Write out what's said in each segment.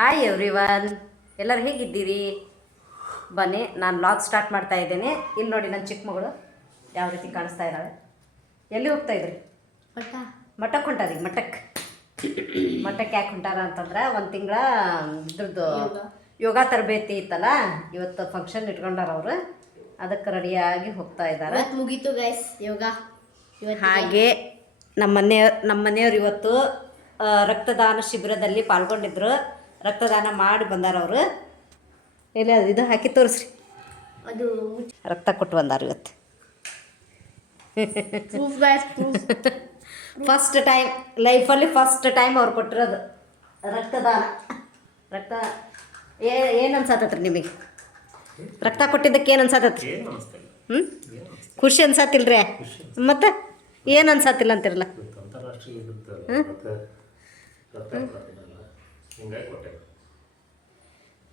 Hi everyone, ಎಲ್ಲರೂ ಹೇಗಿದ್ದೀರಿ? ಬನ್ನಿ, ನಾನು ವ್ಲಾಗ್ ಸ್ಟಾರ್ಟ್ ಮಾಡ್ತಾ ಇದ್ದೇನೆ. ಇಲ್ಲಿ ನೋಡಿ ನನ್ನ ಚಿಕ್ಕ ಮಗಳು ಯಾವ ರೀತಿ ಕಾಣಿಸ್ತಾ ಇದ್ದಾಳೆ. ಎಲ್ಲಿ ಹೋಗ್ತಾ ಇದ್ರಿ? ಮಠಕ್ಕೆ ಹೊಂಟಾರಿ. ಮಠಕ್ಕೆ ಯಾಕೆ ಹೊಂಟಾರ ಅಂತಂದ್ರೆ ಒಂದು ತಿಂಗಳ ಇದ್ರದ್ದು ಯೋಗ ತರಬೇತಿ ಇತ್ತಲ್ಲ, ಇವತ್ತು ಫಂಕ್ಷನ್ ಇಟ್ಕೊಂಡಾರ ಅವರು. ಅದಕ್ಕೆ ರೆಡಿಯಾಗಿ ಹೋಗ್ತಾ ಇದ್ದಾರೆ. ಮುಗೀತು ಗೈಸ್ ಯೋಗ. ಹಾಗೆ ನಮ್ಮ ಮನೆಯವ್ರು ಇವತ್ತು ರಕ್ತದಾನ ಶಿಬಿರದಲ್ಲಿ ಪಾಲ್ಗೊಂಡಿದ್ರು. ರಕ್ತದಾನ ಮಾಡಿ ಬಂದಾರ ಅವರು. ಎಲ್ಲಿ ಅದು ಇದು ಹಾಕಿ ತೋರಿಸ್ರಿ. ಅದು ರಕ್ತ ಕೊಟ್ಟು ಬಂದಾರ ಇವತ್ತು. ಫಸ್ಟ್ ಟೈಮ್ ಲೈಫಲ್ಲಿ ಅವ್ರು ಕೊಟ್ಟಿರೋದು ರಕ್ತದಾನ. ರಕ್ತ ಏನು ಅನ್ಸತ್ತತ್ರಿ ನಿಮಗೆ? ರಕ್ತ ಕೊಟ್ಟಿದ್ದಕ್ಕೆ ಏನು ಅನ್ಸತ್ತತ್ರಿ? ಖುಷಿ ಅನ್ಸತ್ತಿಲ್ರಿ? ಮತ್ತು ಏನು ಅನ್ಸತ್ತಿಲ್ಲ ಅಂತಿರಲ್ಲ?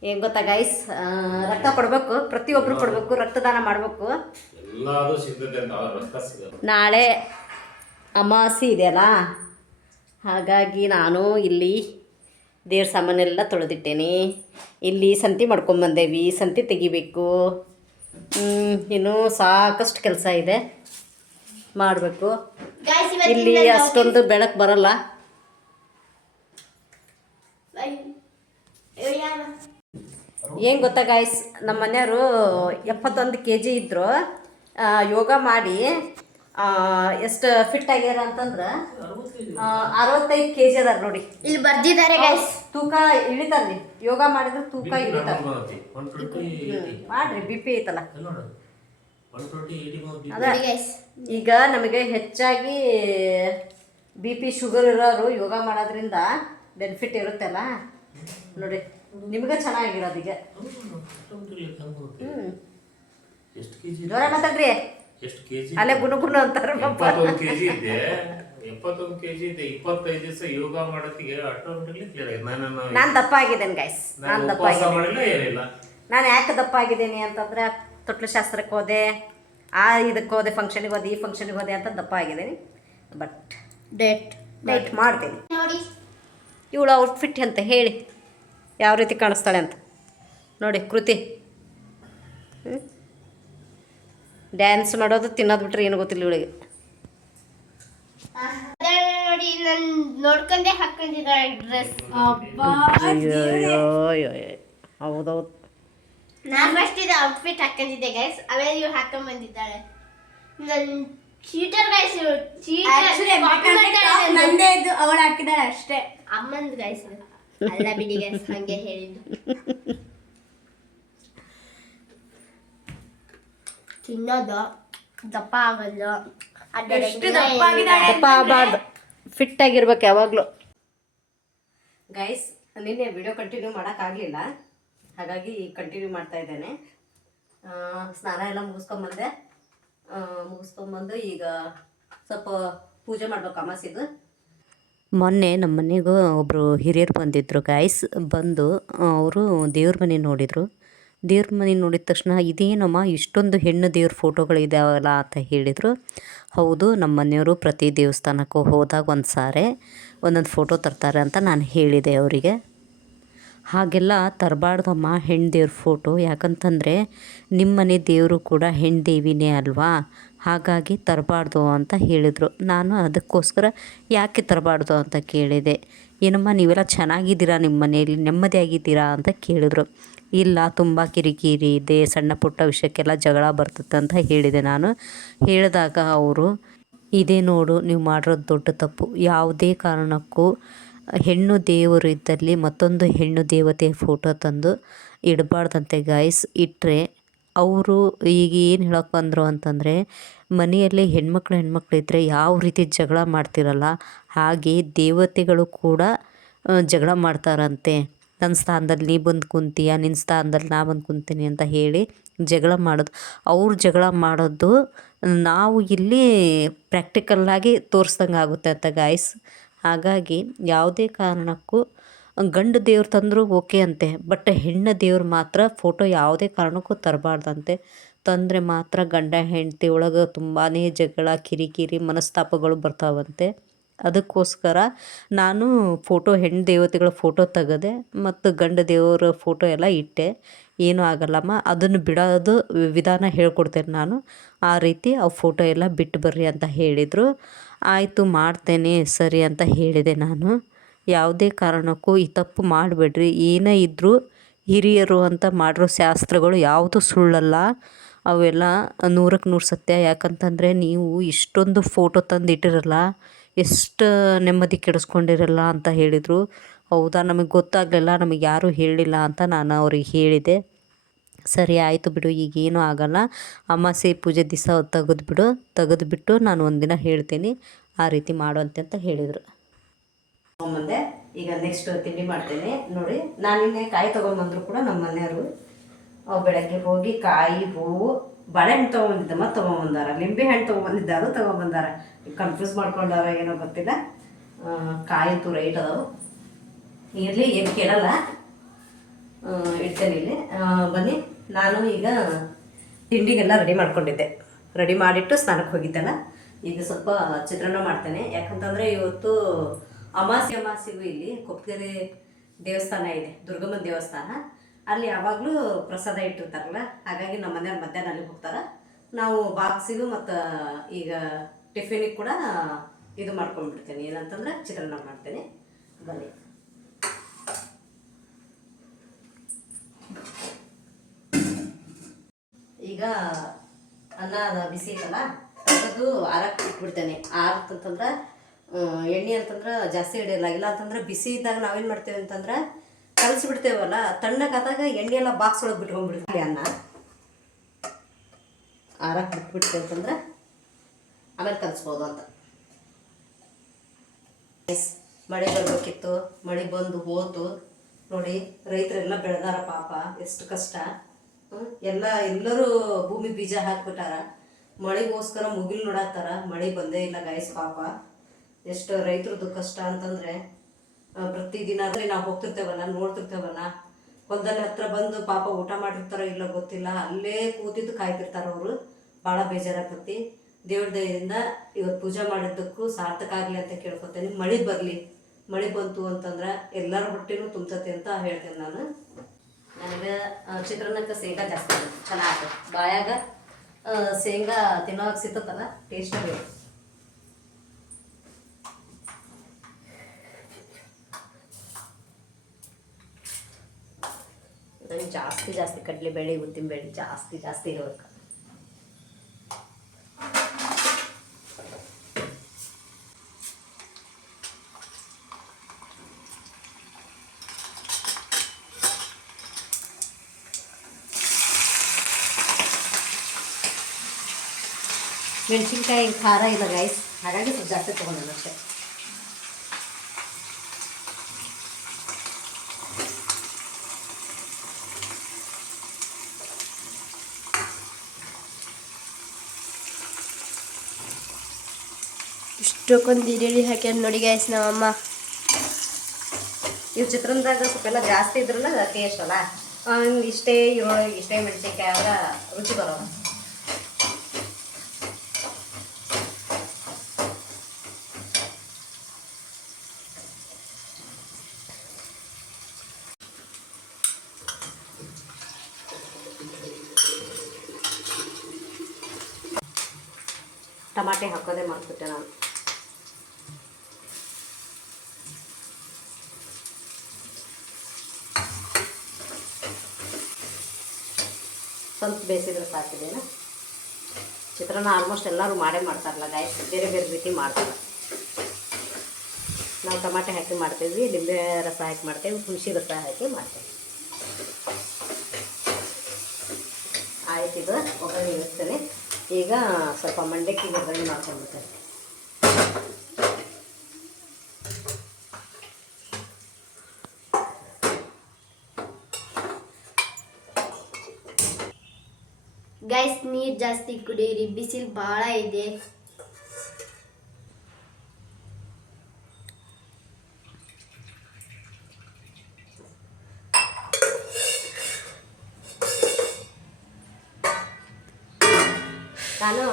ಏನು ಗೊತ್ತಾ ಗೈಸ್, ರಕ್ತ ಕೊಡಬೇಕು, ಪ್ರತಿಯೊಬ್ಬರು ಕೊಡಬೇಕು, ರಕ್ತದಾನ ಮಾಡಬೇಕು. ನಾಳೆ ಅಮಾವಾಸ್ಯೆ ಇದೆಯಲ್ಲ, ಹಾಗಾಗಿ ನಾನು ಇಲ್ಲಿ ದೇವ್ರ ಸಾಮಾನೆಲ್ಲ ತೊಳೆದಿಟ್ಟೇನೆ. ಇಲ್ಲಿ ಸಂತಿ ಮಾಡ್ಕೊಂಬಂದೇವಿ, ಸಂತಿ ತೆಗಿಬೇಕು. ಇನ್ನೂ ಸಾಕಷ್ಟು ಕೆಲಸ ಇದೆ, ಮಾಡಬೇಕು. ಇಲ್ಲಿ ಅಷ್ಟೊಂದು ಬೆಳಕು ಬರಲ್ಲ. ಏನು ಗೊತ್ತಾ ಗಾಯ್ಸ್, ನಮ್ಮ ಮನೆಯವರು 71 kg ಇದ್ದರು. ಯೋಗ ಮಾಡಿ ಎಷ್ಟು ಫಿಟ್ ಆಗ್ಯಾರ ಅಂತಂದ್ರೆ 65 kg ಅದಾರ ನೋಡಿ. ಇಲ್ಲಿ ಬರ್ದಿದ್ದಾರೆ ಗೈಸ್. ತೂಕ ಇಳಿತಾರ್ರಿ, ಯೋಗ ಮಾಡಿದ್ರೆ ತೂಕ ಇಳಿತಾರ. ಮಾಡ್ರಿ, ಬಿ ಪಿ ಐತಲ್ಲ ಅದ. ಈಗ ನಮಗೆ ಹೆಚ್ಚಾಗಿ ಬಿ ಪಿ ಶುಗರ್ ಇರೋರು ಯೋಗ ಮಾಡೋದ್ರಿಂದ ಬೆನಿಫಿಟ್ ಇರುತ್ತಲ್ಲ ನೋಡಿ. ನಿಮ್ಗೆ ಚೆನ್ನಾಗಿರೋದು ಈಗ. ಜ್ವರ ಮಾತಾಡ್ರಿ, ಅಲ್ಲೇ ಗುಣಗುಣ ಅಂತಾರೆ. 71 kg ಇದೆ, 71 kg ಇದೆ. 25 ದಿವಸ ಯೋಗ ಮಾಡೋತ್ತಿಗೆ ಆಟೋಮೆಟಿಕ್ಲಿ ಕ್ಲಿಯರ್ ಆಗಿದೆ. ನಾನು ದಪ್ಪ ಆಗಿದ್ದೇನೆ ಗೈಸ್. ನಾನು ಯಾಕೆ ದಪ್ಪ ಆಗಿದ್ದೀನಿ ಅಂತಂದ್ರೆ ತೊಟ್ಲು ಶಾಸ್ತ್ರಕ್ಕೆ ಹೋದೆ, ಇದಕ್ಕೆ ಹೋದೆ, ಫಂಕ್ಷನಿಗೆ ಹೋದೆ, ಈ ಫಂಕ್ಷನಿಗೆ ಹೋದೆ ಅಂತ ದಪ್ಪ ಆಗಿದ್ದೀನಿ. ಬಟ್ ಡೇಟ್ ಮಾಡ್ತೀನಿ. ಇವಳು ಔಟ್ಫಿಟ್ ಅಂತ ಹೇಳಿ ಯಾವ ರೀತಿ ಕಾಣಿಸ್ತಾಳೆ ಅಂತ ನೋಡಿ. ಕೃತಿ ಡ್ಯಾನ್ಸ್ ಮಾಡೋದು, ತಿನ್ನೋದು ಬಿಟ್ರೆ ಏನು ಗೊತ್ತಿಲ್ಲ ಇವಳಿಗೆ. ನೋಡಿ, ನಾನು ನೋಡ್ಕೊಂಡೆ ಹಾಕೊಂಡಿದ್ದಾಳೆ ಡ್ರೆಸ್. ಹೌದೌದು, ನಾನು ಫಸ್ಟ್ ಇದು ಔಟ್ಫಿಟ್ ಹಾಕೊಂಡಿದ್ದೆ ಗೈಸ್, ಆಮೇಲೆ ಇವ್ರು ಹಾಕೊಂಡ್ ಬಂದಿದ್ದಾಳೆ. ನನ್ನ ಚೀಟರ್ ಗೈಸ್, ನಂದೇ ಇದು ಅವಳು ಹಾಕಿದಾಳೆ ಅಷ್ಟೇ. ಅಮ್ಮಂದು ಗೈಸ್ ಅಲ್ಲ ಬಿಡಿ ಗೈಸ್, ಹಂಗೆ ಹೇಳಿದ್ದು. ತಿನ್ನೋದು ದಪ್ಪ ಆಗೋದು, ದಪ್ಪ ಆಗಬಾರ್ದು, ಫಿಟ್ ಆಗಿರ್ಬೇಕು ಯಾವಾಗಲೂ. ಗೈಸ್, ನಿನ್ನೆ ವಿಡಿಯೋ ಕಂಟಿನ್ಯೂ ಮಾಡೋಕ್ಕಾಗಲಿಲ್ಲ, ಹಾಗಾಗಿ ಕಂಟಿನ್ಯೂ ಮಾಡ್ತಾ ಇದ್ದೇನೆ. ಸ್ನಾನ ಎಲ್ಲ ಮುಗಿಸ್ಕೊಂಬಂದು ಈಗ ಸ್ವಲ್ಪ ಪೂಜೆ ಮಾಡ್ಬೇಕು ಅಮಾಸಿದು. ಮೊನ್ನೆ ನಮ್ಮ ಮನೆಗೂ ಒಬ್ಬರು ಹಿರಿಯರು ಬಂದಿದ್ದರು ಗೈಸ್. ಬಂದು ಅವರು ದೇವ್ರ ಮನೆ ನೋಡಿದರು. ದೇವ್ರ ಮನೆ ನೋಡಿದ ತಕ್ಷಣ ಇದೇನಮ್ಮ ಇಷ್ಟೊಂದು ಹೆಣ್ಣು ದೇವ್ರ ಫೋಟೋಗಳಿದಾವಲ್ಲ ಅಂತ ಹೇಳಿದರು. ಹೌದು, ನಮ್ಮ ಮನೆಯವರು ಪ್ರತಿ ದೇವಸ್ಥಾನಕ್ಕೂ ಹೋದಾಗ ಒಂದು ಸಾರಿ ಒಂದೊಂದು ಫೋಟೋ ತರ್ತಾರೆ ಅಂತ ನಾನು ಹೇಳಿದೆ ಅವರಿಗೆ. ಹಾಗೆಲ್ಲ ತರಬಾರ್ದಮ್ಮ ಹೆಣ್ಣು ದೇವ್ರ ಫೋಟೋ, ಯಾಕಂತಂದರೆ ನಿಮ್ಮ ಮನೆ ದೇವರು ಕೂಡ ಹೆಣ್ಣು ದೇವಿನೇ ಅಲ್ವಾ, ಹಾಗಾಗಿ ತರಬಾರ್ದು ಅಂತ ಹೇಳಿದರು. ನಾನು ಅದಕ್ಕೋಸ್ಕರ ಯಾಕೆ ತರಬಾರ್ದು ಅಂತ ಕೇಳಿದೆ. ಏನಮ್ಮ ನೀವೆಲ್ಲ ಚೆನ್ನಾಗಿದ್ದೀರಾ, ನಿಮ್ಮ ಮನೆಯಲ್ಲಿ ನೆಮ್ಮದಿಯಾಗಿದ್ದೀರಾ ಅಂತ ಕೇಳಿದ್ರು. ಇಲ್ಲ, ತುಂಬ ಕಿರಿಕಿರಿ ಇದೆ, ಸಣ್ಣ ಪುಟ್ಟ ವಿಷಯಕ್ಕೆಲ್ಲ ಜಗಳ ಬರ್ತದೆ ಅಂತ ಹೇಳಿದೆ ನಾನು. ಹೇಳಿದಾಗ ಅವರು, ಇದೇ ನೋಡು ನೀವು ಮಾಡಿರೋದು ದೊಡ್ಡ ತಪ್ಪು. ಯಾವುದೇ ಕಾರಣಕ್ಕೂ ಹೆಣ್ಣು ದೇವರು ಇದ್ದಲ್ಲಿ ಮತ್ತೊಂದು ಹೆಣ್ಣು ದೇವತೆ ಫೋಟೋ ತಂದು ಇಡಬಾರ್ದಂತೆ ಗಾಯ್ಸ್. ಇಟ್ಟರೆ ಅವರು ಈಗ ಏನು ಹೇಳೋಕೆ ಬಂದರು ಅಂತಂದರೆ, ಮನೆಯಲ್ಲಿ ಹೆಣ್ಮಕ್ಳು ಇದ್ದರೆ ಯಾವ ರೀತಿ ಜಗಳ ಮಾಡ್ತಿರಲ್ಲ, ಹಾಗೆ ದೇವತೆಗಳು ಕೂಡ ಜಗಳ ಮಾಡ್ತಾರಂತೆ. ನನ್ನ ಸ್ಥಾನದಲ್ಲಿ ನೀ ಬಂದು ಕುಂತೀಯ, ನಿನ್ನ ಸ್ಥಾನದಲ್ಲಿ ನಾ ಬಂದು ಕುಂತೀನಿ ಅಂತ ಹೇಳಿ ಜಗಳ ಮಾಡೋದು. ಅವ್ರು ಜಗಳ ಮಾಡೋದು ನಾವು ಇಲ್ಲಿ ಪ್ರಾಕ್ಟಿಕಲ್ಲಾಗಿ ತೋರಿಸ್ದಂಗೆ ಆಗುತ್ತೆ ಅಂತ ಗಾಯ್ಸ್. ಹಾಗಾಗಿ ಯಾವುದೇ ಕಾರಣಕ್ಕೂ ಗಂಡು ದೇವ್ರು ತಂದರೂ ಓಕೆ ಅಂತೆ, ಬಟ್ ಹೆಣ್ಣು ದೇವ್ರು ಮಾತ್ರ ಫೋಟೋ ಯಾವುದೇ ಕಾರಣಕ್ಕೂ ತರಬಾರ್ದಂತೆ. ತಂದರೆ ಮಾತ್ರ ಗಂಡ ಹೆಂಡತಿ ಒಳಗೆ ತುಂಬಾ ಜಗಳ, ಕಿರಿಕಿರಿ, ಮನಸ್ತಾಪಗಳು ಬರ್ತಾವಂತೆ. ಅದಕ್ಕೋಸ್ಕರ ನಾನು ಹೆಣ್ಣು ದೇವತೆಗಳ ಫೋಟೋ ತೆಗೆದೆ ಮತ್ತು ಗಂಡು ದೇವರ ಫೋಟೋ ಎಲ್ಲ ಇಟ್ಟೆ. ಏನೂ ಆಗಲ್ಲಮ್ಮ, ಅದನ್ನು ಬಿಡೋದು ವಿಧಾನ ಹೇಳ್ಕೊಡ್ತೇನೆ ನಾನು, ಆ ರೀತಿ ಆ ಫೋಟೋ ಎಲ್ಲ ಬಿಟ್ಟು ಬರ್ರಿ ಅಂತ ಹೇಳಿದರು. ಆಯಿತು ಮಾಡ್ತೇನೆ ಸರಿ ಅಂತ ಹೇಳಿದೆ ನಾನು. ಯಾವುದೇ ಕಾರಣಕ್ಕೂ ಈ ತಪ್ಪು ಮಾಡಬೇಡ್ರಿ. ಏನೇ ಇದ್ದರೂ ಹಿರಿಯರು ಅಂತ ಮಾಡಿರೋ ಶಾಸ್ತ್ರಗಳು ಯಾವುದು ಸುಳ್ಳಲ್ಲ, ಅವೆಲ್ಲ 100ಕ್ಕೆ 100 ಸತ್ಯ. ಯಾಕಂತಂದರೆ ನೀವು ಇಷ್ಟೊಂದು ಫೋಟೋ ತಂದು ಇಟ್ಟಿರಲ್ಲ, ಎಷ್ಟು ನೆಮ್ಮದಿ ಕೆಡಿಸ್ಕೊಂಡಿರಲ್ಲ ಅಂತ ಹೇಳಿದರು. ಹೌದಾ, ನಮಗೆ ಗೊತ್ತಾಗಲಿಲ್ಲ, ನಮಗೆ ಯಾರೂ ಹೇಳಿಲ್ಲ ಅಂತ ನಾನು ಅವ್ರಿಗೆ ಹೇಳಿದೆ. ಸರಿ ಆಯಿತು ಬಿಡು, ಈಗೇನೂ ಆಗೋಲ್ಲ, ಅಮಾವಾಸ್ಯೆ ಪೂಜೆ ದಿವಸ ತೆಗೆದುಬಿಟ್ಟು ನಾನು ಒಂದಿನ ಹೇಳ್ತೀನಿ, ಆ ರೀತಿ ಮಾಡುವಂತೆ ಅಂತ ಹೇಳಿದರು. ಮುಂದೆ ಈಗ ನೆಕ್ಸ್ಟ್ ತಿಂಡಿ ಮಾಡ್ತೇನೆ ನೋಡಿ. ನಾನಿನ್ನೆ ಕಾಯಿ ತೊಗೊಂಬಂದ್ರು ಕೂಡ ನಮ್ಮ ಮನೆಯವರು ಬೆಳಗ್ಗೆ ಹೋಗಿ ಕಾಯಿ, ಹೂವು, ಬಾಳೆಹಣ್ಣು ತೊಗೊಂಬಂದಿದ್ದಮ್ಮ ತೊಗೊಂಬಂದಾರ, ಲಿಂಬೆ ಹಣ್ಣು ತೊಗೊಂಬಂದಿದ್ದ ಅದು ತೊಗೊಂಬಂದಾರ. ಕನ್ಫ್ಯೂಸ್ ಮಾಡ್ಕೊಂಡಾರ ಏನೋ ಗೊತ್ತಿಲ್ಲ. ಕಾಯಂತೂ ರೈಟ್ ಅದಾವು, ಇರಲಿ ಏನು ಕೇಳಲ್ಲ, ಇಡ್ತೇನೆ ಇಲ್ಲಿ. ಬನ್ನಿ, ನಾನು ಈಗ ತಿಂಡಿಗೆಲ್ಲ ರೆಡಿ ಮಾಡ್ಕೊಂಡಿದ್ದೆ. ರೆಡಿ ಮಾಡಿಟ್ಟು ಸ್ನಾನಕ್ಕೆ ಹೋಗಿದ್ದೆಲ್ಲ. ಈಗ ಸ್ವಲ್ಪ ಚಿತ್ರಾನ್ನ ಮಾಡ್ತೇನೆ. ಯಾಕಂತಂದರೆ ಇವತ್ತು ಅಮಾವಾಸ್ಯೆಗೂ ಇಲ್ಲಿ ಕೊಪ್ಪಗೆರೆ ದೇವಸ್ಥಾನ ಇದೆ, ದುರ್ಗಮ್ಮನ ದೇವಸ್ಥಾನ. ಅಲ್ಲಿ ಯಾವಾಗಲೂ ಪ್ರಸಾದ ಇಟ್ಟಿರ್ತಾರಲ್ಲ, ಹಾಗಾಗಿ ನಮ್ಮ ಮನೆಯವ್ರು ಮಧ್ಯಾಹ್ನ ಅಲ್ಲಿಗೆ ಹೋಗ್ತಾರೆ. ನಾವು ಬಾಕ್ಸಿಗೂ ಮತ್ತು ಈಗ ಟಿಫಿನಿಗೆ ಕೂಡ ಇದು ಮಾಡ್ಕೊಂಡ್ಬಿಡ್ತೇನೆ, ಏನಂತಂದ್ರೆ ಚಿತ್ರಾನ್ನ ಮಾಡ್ತೇನೆ. ಬನ್ನಿ. ಈಗ ಅನ್ನ ಬಿಸಿ ಐತಲ್ಲ, ತೆಗೆದು ಆರಕ್ಕೆ ಇಟ್ಬಿಡ್ತೇನೆ. ಆರತ್ತಂತಂದ್ರೆ ಎಣ್ಣೆ ಅಂತಂದ್ರೆ ಜಾಸ್ತಿ ಹಿಡಿಯಲ್ಲ. ಇಲ್ಲ ಅಂತಂದ್ರೆ ಬಿಸಿ ಇದ್ದಾಗ ನಾವೇನು ಮಾಡ್ತೇವೆ ಅಂತಂದ್ರೆ ಕಲಿಸ್ಬಿಡ್ತೇವಲ್ಲ, ತಣ್ಣಗಾದಾಗ ಎಣ್ಣೆ ಎಲ್ಲ ಬಾಕ್ಸ್ ಒಳಗೆ ಬಿಟ್ಕೊಂಡ್ಬಿಡ್ತೀವಿ. ಅನ್ನ ಆರಕ್ಕೆ ಬಿಟ್ಬಿಡ್ತೇವೆ ಅಂತಂದ್ರೆ ಆಮೇಲೆ ಕಲಿಸ್ಬೋದು ಅಂತ. ಮಳೆ ಬರಬೇಕಿತ್ತು, ಮಳೆ ಬಂದು ಹೋತು ನೋಡಿ. ರೈತರೆಲ್ಲ ಬೆಳೆದಾರ ಪಾಪ, ಎಷ್ಟು ಕಷ್ಟ. ಎಲ್ಲರೂ ಭೂಮಿ ಬೀಜ ಹಾಕ್ಬಿಟ್ಟಾರ, ಮಳೆಗೋಸ್ಕರ ಮುಗಿಲು ನೋಡಾಕ್ತಾರ, ಮಳೆ ಬಂದೇ ಇಲ್ಲ ಗೈಸ್. ಪಾಪ ಎಷ್ಟು ರೈತರದ್ದು ಕಷ್ಟ ಅಂತಂದರೆ, ಪ್ರತಿದಿನ ನಾವು ಹೋಗ್ತಿರ್ತೇವಲ್ಲ, ನೋಡ್ತಿರ್ತೇವಲ್ಲ, ಹೊಲದಲ್ಲಿ ಹತ್ರ ಬಂದು ಪಾಪ ಊಟ ಮಾಡಿರ್ತಾರೋ ಇಲ್ಲ ಗೊತ್ತಿಲ್ಲ, ಅಲ್ಲೇ ಕೂತಿದ್ದು ಕಾಯ್ತಿರ್ತಾರೆ ಅವರು. ಭಾಳ ಬೇಜಾರಾಗ್ತತಿ. ದೇವ್ರ ದಯದಿಂದ ಇವತ್ತು ಪೂಜೆ ಮಾಡಿದ್ದಕ್ಕೂ ಸಾರ್ಥಕ ಆಗಲಿ ಅಂತ ಕೇಳ್ಕೊತೇನೆ. ಮಳೆ ಬರಲಿ, ಮಳೆ ಬಂತು ಅಂತಂದ್ರೆ ಎಲ್ಲರ ಹೊಟ್ಟೆನೂ ತುಂಬತತಿ ಅಂತ ಹೇಳ್ತೇನೆ ನಾನು. ನನಗೆ ಚಿತ್ರಾನ್ನಕ್ಕೆ ಶೇಂಗಾ ಜಾಸ್ತಿ ಚೆನ್ನಾಗಿ ಬಾಯಾಗ ಶೇಂಗಾ ತಿನ್ನೋಕೆ ಸಿಗ್ತತ್ತಲ್ಲ, ಟೇಸ್ಟ್ ಬೇಕು. ನನಗೆ ಜಾಸ್ತಿ ಕಡಲೆಬೇಳೆ, ಉದ್ದಿನಬೇಳೆ ಜಾಸ್ತಿ ಇರಬೇಕು. ಮೆಣಸಿನ್ಕಾಯಿ ಖಾರ ಇಲ್ಲ ಗೈಸ್, ಹಾಗಾಗಿ ಸ್ವಲ್ಪ ಜಾಸ್ತಿ ತೊಗೊಂಡು ಅಷ್ಟೇ. ಇಷ್ಟಕ್ಕೊಂದು ಈರುಳ್ಳಿ ಹಾಕ್ಯಾರ ನೋಡಿ ಗೈಸ್ ನಮ್ಮಮ್ಮ. ಇವು ಚಿತ್ರಾನ್ನದಾಗ ಸ್ವಲ್ಪ ಎಲ್ಲ ಜಾಸ್ತಿ ಇದ್ರಲ್ಲ ಟೇಸ್ಟ್ ಅಲ್ಲ, ಇಷ್ಟೇ ಈರುಳ್ಳಿ, ಇಷ್ಟೇ ಮೆಣಸಿನ್ಕಾಯಿ ಆಗ ರುಚಿ ಬರೋಲ್ಲ. ಟಮಾಟೆ ಹಾಕೋದೇ ಮಾಡ್ಬಿಟ್ಟೆ ನಾನು. ಸ್ವಲ್ಪ ಬೇಯಿಸಿದ್ರೆ ಸಾಕಿದೇನ. ಚಿತ್ರಾನ್ನ ಆಲ್ಮೋಸ್ಟ್ ಎಲ್ಲರೂ ಮಾಡೇ ಮಾಡ್ತಾರಲ್ಲ ಗಾಯಸ್, ಬೇರೆ ಬೇರೆ ರೀತಿ ಮಾಡ್ತಾರೆ. ನಾವು ಟಮಾಟೆ ಹಾಕಿ ಮಾಡ್ತೀವಿ, ಲಿಂಬೆ ರಸ ಹಾಕಿ ಮಾಡ್ತೇವೆ, ಹುಣಸೆ ರಸ ಹಾಕಿ ಮಾಡ್ತೇವೆ. ಆಯ್ತು, ಇದು ಒಗ್ಗರಣೆ ಇಳಿಸ್ತೇನೆ. ಈಗ ಸ್ವಲ್ಪ ಮಂಡಕ್ಕಿ ಒಗ್ಗರಣೆ ಮಾಡ್ಕೊಂಡ್ಬಿಡ್ತೇನೆ. ಗೈಸ್ ನೀರು ಜಾಸ್ತಿ ಕುಡೀರಿ, ಬಿಸಿಲು ಭಾಳ ಇದೆ. ನಾನು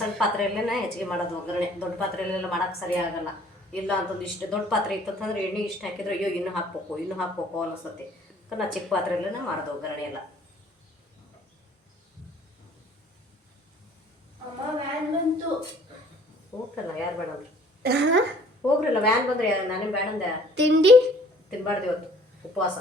ಸಣ್ಣ ಪಾತ್ರೆಯಲ್ಲೇ ಹೆಚ್ಚಿಗೆ ಮಾಡೋದು ಒಗ್ಗರಣೆ. ದೊಡ್ಡ ಪಾತ್ರೆಯಲ್ಲೆಲ್ಲ ಮಾಡೋಕ್ಕೆ ಸರಿ ಆಗಲ್ಲ. ಇಲ್ಲ ಅಂತಂದು ಇಷ್ಟು ದೊಡ್ಡ ಪಾತ್ರೆ ಇತ್ತಂತಂದ್ರೆ ಎಣ್ಣೆ ಇಷ್ಟು ಹಾಕಿದ್ರೆ ಅಯ್ಯೋ ಇನ್ನೂ ಹಾಕ್ಬೇಕು ಅನಿಸ್ತತಿ ನಾ ಚಿಕ್ಕ ಪಾತ್ರೆಯಲ್ಲೇ ಮಾರ್ದು ಒಗ್ಗರಣೆ ಎಲ್ಲ. ಅಮ್ಮ ವ್ಯಾನ್ ಬಂತು. ಹೋಗ್ರಲ್ಲ ಯಾರು ಬೇಡ ಅಂದ್ರೆ ಹೋಗ್ರಲ್ಲ, ವ್ಯಾನ್ ಬಂದ್ರೆ ನಾನೇನು ಬೇಡ ಅಂದೆ. ತಿಂಡಿ ತಿನ್ಬಾರ್ದು ಇವತ್ತು ಉಪವಾಸ.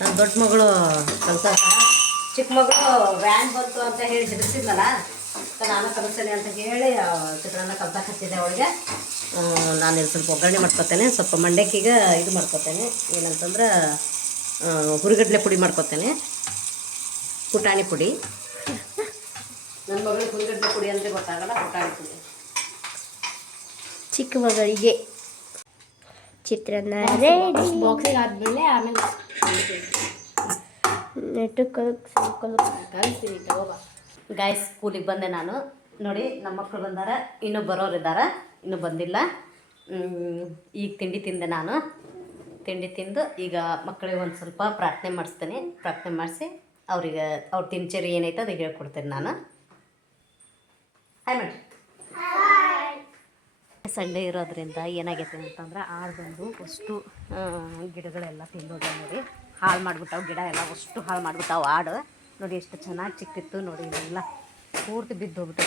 ನನ್ನ ದೊಡ್ಡ ಮಗಳು ಕಲ್ಸಾಕ, ಚಿಕ್ಕ ಮಗಳು ವ್ಯಾನ್ ಬಂತು ಅಂತ ಹೇಳಿ ಹೆದರ್ಸಿದ್ನಲ್ಲ, ನಾನು ಕಲಿಸ್ತೇನೆ ಅಂತ ಹೇಳಿ ಚಿತ್ರಾನ್ನ ಕಲ್ಸಕ್ಕೆ ಹಚ್ಚಿದ್ದೆ ಅವಳಿಗೆ. ನಾನು ಇಲ್ಲಿ ಸ್ವಲ್ಪ ಒಗ್ಗರಣೆ ಮಾಡ್ಕೊತೇನೆ, ಸ್ವಲ್ಪ ಮಂಡಕ್ಕಿಗೆ ಇದು ಮಾಡ್ಕೊತೇನೆ, ಏನಂತಂದ್ರೆ ಹುರಿಗಡ್ಲೆ ಪುಡಿ ಮಾಡ್ಕೊತೇನೆ, ಪುಟಾಣಿ ಪುಡಿ. ನನ್ನ ಮಗಳಿಗೆ ಹುರಿಗಡ್ಲೆ ಪುಡಿ ಅಂದರೆ ಗೊತ್ತಾಗಲ್ಲ, ಪುಟಾಣಿ ಪುಡಿ. ಚಿಕ್ಕ ಮಗಳಿಗೆ ಚಿತ್ರಾನ್ನ ಬಾಕ್ಸಿಗೆ ಆದಮೇಲೆ ಆಮೇಲೆ ನೆಟ್ಟು ಕಲಿಸ್ತೀನಿ ತಗೋಬಾ. ಗಾಯ್ಸ್ ಸ್ಕೂಲಿಗೆ ಬಂದೆ ನಾನು. ನೋಡಿ ನಮ್ಮ ಮಕ್ಕಳು ಬಂದಾರ, ಇನ್ನೂ ಬರೋರಿದ್ದಾರೆ, ಇನ್ನೂ ಬಂದಿಲ್ಲ. ಈಗ ತಿಂಡಿ ತಿಂದೆ ನಾನು. ತಿಂಡಿ ತಿಂದು ಈಗ ಮಕ್ಕಳಿಗೆ ಒಂದು ಸ್ವಲ್ಪ ಪ್ರಾರ್ಥನೆ ಮಾಡಿಸ್ತೇನೆ. ಪ್ರಾರ್ಥನೆ ಮಾಡಿಸಿ ಅವ್ರಿಗೆ ಅವ್ರ ದಿನಚರಿ ಏನೈತೆ ಅದು ಹೇಳ್ಕೊಡ್ತೇನೆ ನಾನು. ಹಾಯ್ ಮಾಡಿ. ಸಂಡೇ ಇರೋದ್ರಿಂದ ಏನಾಗೈತೆ ಅಂತಂದ್ರೆ ಆಳು ಬಂದು ಅಷ್ಟು ಗಿಡಗಳೆಲ್ಲ ತಿಂದೋದ ನೋಡಿ, ಹಾಳು ಮಾಡಿಬಿಟ್ಟಾವು ಗಿಡ ಎಲ್ಲ, ಅಷ್ಟು ಹಾಳು ಮಾಡಿಬಿಟ್ಟಾವು ಆಡು. ನೋಡಿ ಎಷ್ಟು ಚೆನ್ನಾಗಿ ಚಿಕ್ತಿತ್ತು ನೋಡಿ, ಇವೆಲ್ಲ ಪೂರ್ತಿ ಬಿದ್ದು ಹೋಗ್ಬಿಟ್ಟು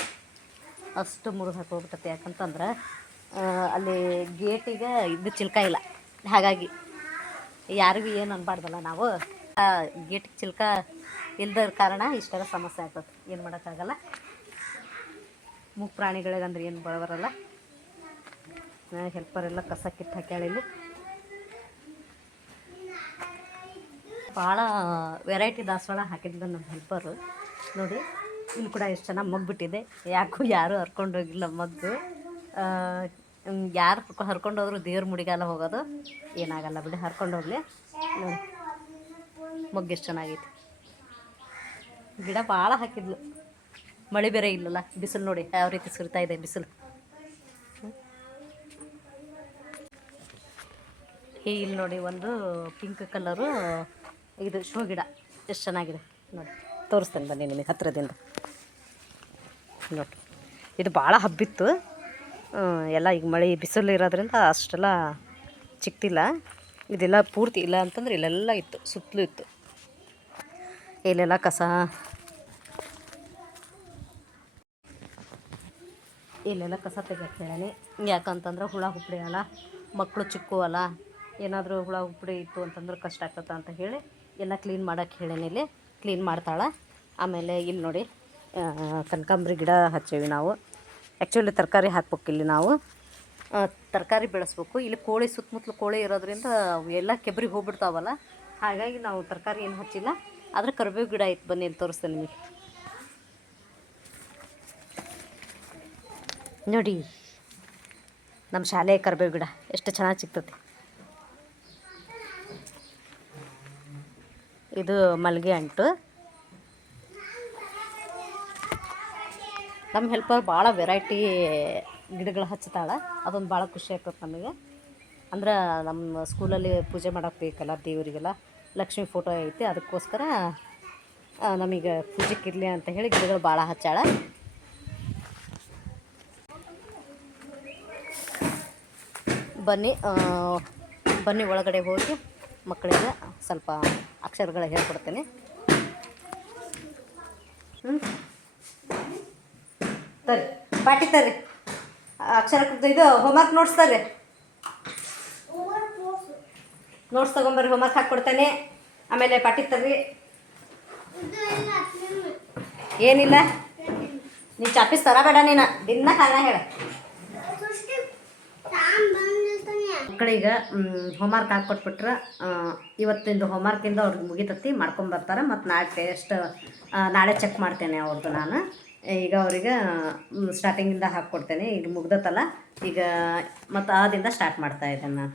ಅಷ್ಟು ಮುರಿದು ಹಾಕೋಗ್ಬಿಟ್ಟತೆ. ಯಾಕಂತಂದ್ರೆ ಅಲ್ಲಿ ಗೇಟಿಗೆ ಇದು ಚಿಲ್ಕ ಇಲ್ಲ, ಹಾಗಾಗಿ ಯಾರಿಗೂ ಏನು ಅನ್ಬಾರ್ದಲ್ಲ ನಾವು. ಗೇಟಿಗೆ ಚಿಲ್ಕ ಇಲ್ದ ಕಾರಣ ಇಷ್ಟೆಲ್ಲ ಸಮಸ್ಯೆ ಆಗ್ತದೆ. ಏನು ಮಾಡೋಕ್ಕಾಗಲ್ಲ. ಮೂಕ್ ಪ್ರಾಣಿಗಳಿಗಂದ್ರೆ ಏನು ಬರಲ್ಲ. ಹೆಲ್ಪರ್ ಎಲ್ಲ ಕಸ ಕಿತ್ತು ಹಾಕ್ಯಾಳ. ಇಲ್ಲಿ ಭಾಳ ವೆರೈಟಿ ದಾಸವಾಳ ಹಾಕಿದ್ಲು ನಮ್ಮ ಹೆಲ್ಪರು. ನೋಡಿ ಇಲ್ಲಿ ಕೂಡ ಎಷ್ಟು ಚೆನ್ನಾಗಿ ಮಗ್ಬಿಟ್ಟಿದೆ. ಯಾಕೂ ಯಾರೂ ಹರ್ಕೊಂಡೋಗಿಲ್ಲ ಮಗ್ಗು. ಯಾರು ಹರ್ಕೊಂಡೋದ್ರು ದೇವ್ರ ಮುಡಿಗಾಲ ಹೋಗೋದು, ಏನಾಗಲ್ಲ ಬಿಡಿ, ಹರ್ಕೊಂಡೋಗ್ಲಿ. ನೋಡಿ ಮಗ್ಗು ಎಷ್ಟು ಚೆನ್ನಾಗೈತಿ. ಗಿಡ ಭಾಳ ಹಾಕಿದ್ಲು. ಮಳೆ ಬೇರೆ ಇಲ್ಲಲ್ಲ, ಬಿಸಿಲು ನೋಡಿ ಯಾವ ರೀತಿ ಸುರಿತಾ ಇದೆ ಬಿಸಿಲು. ಇಲ್ಲಿ ನೋಡಿ ಒಂದು ಪಿಂಕ್ ಕಲರು ಇದು ಶೋ ಗಿಡ ಎಷ್ಟು ಚೆನ್ನಾಗಿದೆ ನೋಡಿ. ತೋರಿಸ್ತೇನೆ ಬನ್ನಿ ನಿಮಗೆ ಹತ್ತಿರದಿಂದ. ನೋಡಿ ಇದು ಭಾಳ ಹಬ್ಬಿತ್ತು ಎಲ್ಲ. ಈಗ ಮಳೆ ಬಿಸಿಲು ಇರೋದ್ರಿಂದ ಅಷ್ಟೆಲ್ಲ ಚಿಕ್ತಿಲ್ಲ. ಇದೆಲ್ಲ ಪೂರ್ತಿ ಇಲ್ಲ ಅಂತಂದ್ರೆ ಇಲ್ಲೆಲ್ಲ ಇತ್ತು, ಸುತ್ತಲೂ ಇತ್ತು. ಇಲ್ಲೆಲ್ಲ ಕಸ, ಇಲ್ಲೆಲ್ಲ ಕಸ ತೆಗಿಯಕ್ಕೆ ಹೇಳೀನಿ. ಯಾಕಂತಂದ್ರೆ ಹುಳ ಹುಪ್ಪಡಿ ಅಲ್ಲ, ಮಕ್ಕಳು ಚಿಕ್ಕು ಅಲ್ಲ, ಏನಾದರೂ ಹುಳ ಹುಪ್ಪಡಿ ಇತ್ತು ಅಂತಂದ್ರೆ ಕಷ್ಟ ಆಗ್ತದೆ ಅಂತ ಹೇಳಿ ಎಲ್ಲ ಕ್ಲೀನ್ ಮಾಡೋಕ್ಕೆ ಹೇಳೀನಿ. ಇಲ್ಲಿ ಕ್ಲೀನ್ ಮಾಡ್ತಾಳೆ. ಆಮೇಲೆ ಇಲ್ಲಿ ನೋಡಿ ಕನಕಾಂಬ್ರಿ ಗಿಡ ಹಚ್ಚೀವಿ ನಾವು. ಆ್ಯಕ್ಚುಲಿ ತರಕಾರಿ ಹಾಕ್ಬೇಕು ಇಲ್ಲಿ ನಾವು, ತರಕಾರಿ ಬೆಳೆಸ್ಬೇಕು. ಇಲ್ಲಿ ಕೋಳಿ ಸುತ್ತಮುತ್ತಲು ಕೋಳಿ ಇರೋದ್ರಿಂದ ಎಲ್ಲ ಕೆಬ್ರಿಗೆ ಹೋಗ್ಬಿಡ್ತಾವಲ್ಲ, ಹಾಗಾಗಿ ನಾವು ತರಕಾರಿ ಏನು ಹಚ್ಚಿಲ್ಲ. ಆದರೆ ಕರಿಬೇವು ಗಿಡ ಇತ್ತು, ಬನ್ನಿ ಇಲ್ಲಿ ತೋರಿಸ್ತೇನೆ ನಿಮಗೆ. ನೋಡಿ ನಮ್ಮ ಶಾಲೆ ಕರಿಬೇವು ಗಿಡ ಎಷ್ಟು ಚೆನ್ನಾಗಿ ಸಿಗ್ತದೆ. ಇದು ಮಲ್ಲಿಗೆ ಅಂಟು. ನಮ್ಮ ಹೆಲ್ಪರ್ ಭಾಳ ವೆರೈಟಿ ಗಿಡಗಳು ಹಚ್ತಾಳೆ. ಅದೊಂದು ಭಾಳ ಖುಷಿ ಆಗ್ತದೆ ನಮಗೆ. ಅಂದ್ರೆ ನಮ್ಮ ಸ್ಕೂಲಲ್ಲಿ ಪೂಜೆ ಮಾಡೋಕ್ಕೆ ಬೇಕಲ್ಲ ದೇವರಿಗೆಲ್ಲ, ಲಕ್ಷ್ಮಿ ಫೋಟೋ ಐತಿ, ಅದಕ್ಕೋಸ್ಕರ ನಮಗೆ ಪೂಜೆಗಿರಲಿ ಅಂತ ಹೇಳಿ ಗಿಡಗಳು ಭಾಳ ಹಚ್ಚಾಳೆ. ಬನ್ನಿ ಒಳಗಡೆ ಹೋಗಿ ಮಕ್ಕಳಿಗೆ ಸ್ವಲ್ಪ ಅಕ್ಷರಗಳು ಹೇಳ್ಕೊಡ್ತೇನೆ. ತರ್ರಿ ಪಾಟಿ ತರ್ರಿ, ಅಕ್ಷರ ಇದು ಹೋಮ್ವರ್ಕ್ ನೋಟ್ಸ್ ತರ್ರಿ. ನೋಟ್ಸ್ ತೊಗೊಂಬರ್ರಿ, ಹೋಮ್ವರ್ಕ್ ಹಾಕ್ಕೊಡ್ತೇನೆ. ಆಮೇಲೆ ಪಾಟಿ ತರ್ರಿ. ಏನಿಲ್ಲ, ನೀ ಚಾಪೀಸ್ ತರಬೇಡ, ನೀನು ದಿನ ಕಾರಣ ಹೇಳ. ಮಕ್ಕಳಿಗೆ ಹೋಮ್ವರ್ಕ್ ಹಾಕ್ಕೊಟ್ಬಿಟ್ರೆ ಇವತ್ತಿಂದು ಹೋಮ್ವರ್ಕಿಂದ ಅವ್ರಿಗೆ ಮುಗಿತತ್ತಿ, ಮಾಡ್ಕೊಂಬರ್ತಾರೆ. ಮತ್ತು ನಾಳೆ ಚೆಕ್ ಮಾಡ್ತೇನೆ ಅವ್ರದ್ದು ನಾನು. ಈಗ ಅವರಿಗೆ ಸ್ಟಾರ್ಟಿಂಗಿಂದ ಹಾಕ್ಕೊಡ್ತೇನೆ. ಈಗ ಮುಗ್ದತ್ತಲ್ಲ, ಈಗ ಮತ್ತು ಆದಿಂದ ಸ್ಟಾರ್ಟ್ ಮಾಡ್ತಾಯಿದ್ದೇನೆ ನಾನು.